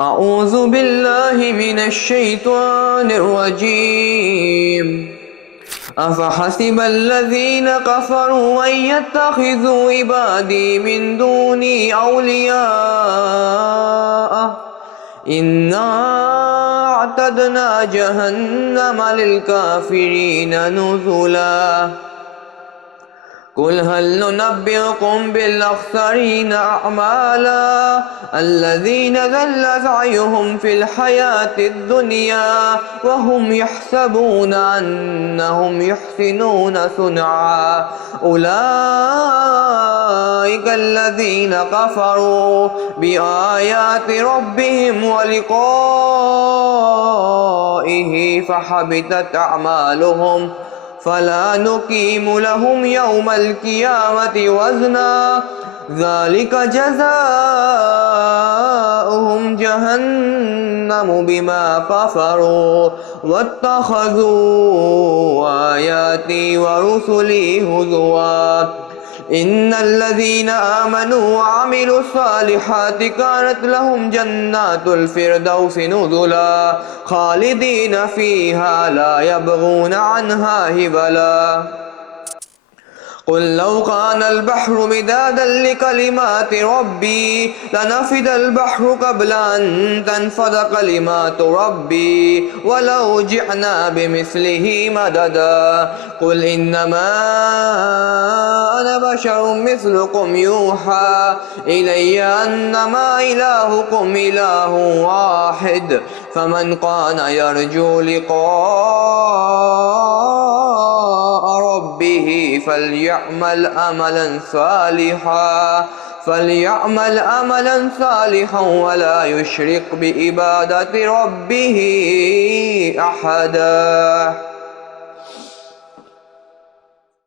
أعوذ بالله من الشيطان الرجيم. أفحسب الذين كفروا أن يتخذوا عبادي من دوني أولياء إنا أعتدنا جهنم للكافرين نزلا. قل هل ننبئكم بالأخسرين أعمالا الذين ضل سعيهم في الحياة الدنيا وهم يحسبون أنهم يحسنون صنعا أولئك الذين كفروا بآيات ربهم ولقائه فحبطت أعمالهم فلا نقيم لهم يوم القيامة وزنا ذلك جزاؤهم جهنم بما كفروا واتخذوا آياتي ورسلي هزوا إن الذين آمنوا وعملوا الصالحات كانت لهم جنات الفردوس نزلا خالدين فيها لا يبغون عنها هبلا. قل لو كان البحر مدادا لكلمات ربي لنفد البحر قبل أن تنفد كلمات ربي ولو جئنا بمثله مددا. قل إنما أنا بشر مثلكم يوحى إلي أنما إلهكم إله واحد فمن كان يرجو لقاء ربه فليعمل أملا صالحا ولا يشرك بعبادة ربه أحدا.